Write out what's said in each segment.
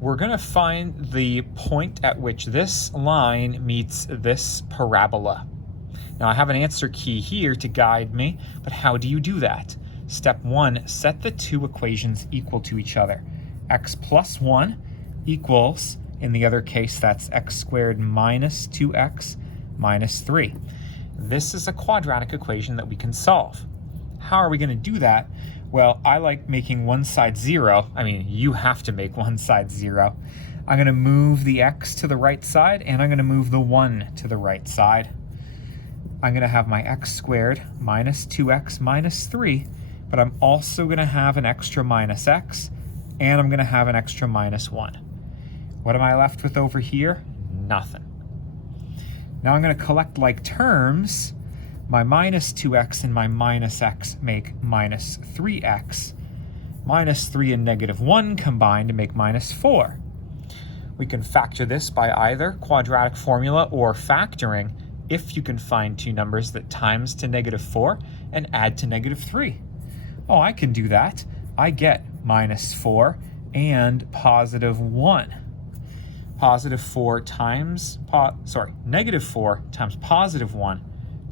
we're going to find the point at which this line meets this parabola. Now I have an answer key here to guide me, but how do you do that? Step 1, set the two equations equal to each other. X plus 1 equals, in the other case, that's x squared minus 2x minus 3. This is a quadratic equation that we can solve. How are we going to do that? Well, I like making one side 0. I mean, you have to make one side 0. I'm going to move the x to the right side, and I'm going to move the 1 to the right side. I'm going to have my x squared minus 2x minus 3, but I'm also going to have an extra minus x, and I'm going to have an extra minus 1. What am I left with over here? Nothing. Now I'm going to collect like terms. My minus 2x and my minus x make minus 3x. Minus 3 and negative 1 combine to make minus 4. We can factor this by either quadratic formula or factoring if you can find two numbers that times to negative 4 and add to negative 3. Oh, I can do that. I get minus 4 and positive 1. Positive 4 times, negative 4 times positive 1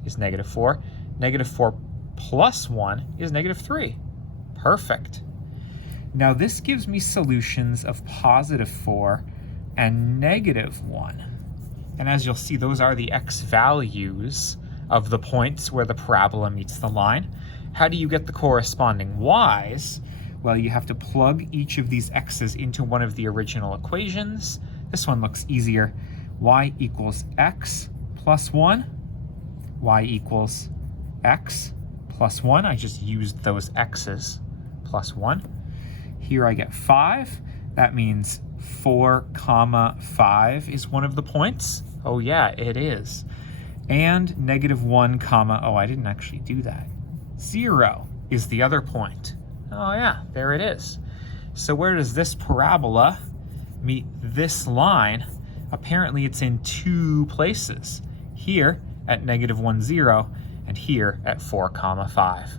is negative 4. Negative 4 plus 1 is negative 3. Perfect. Now this gives me solutions of positive 4 and negative 1. And as you'll see, those are the x values of the points where the parabola meets the line. How do you get the corresponding y's? Well, you have to plug each of these x's into one of the original equations. This one looks easier. Y equals x plus 1. Y equals x plus 1. I just used those x's plus 1. Here I get 5. That means 4 comma 5 is one of the points. Oh yeah, it is. And negative 1 comma, oh, I didn't actually do that. 0 is the other point. Oh yeah, there it is. So where does this parabola meet this line? Apparently it's in two places. Here at negative 1, 0, and here at 4 comma 5.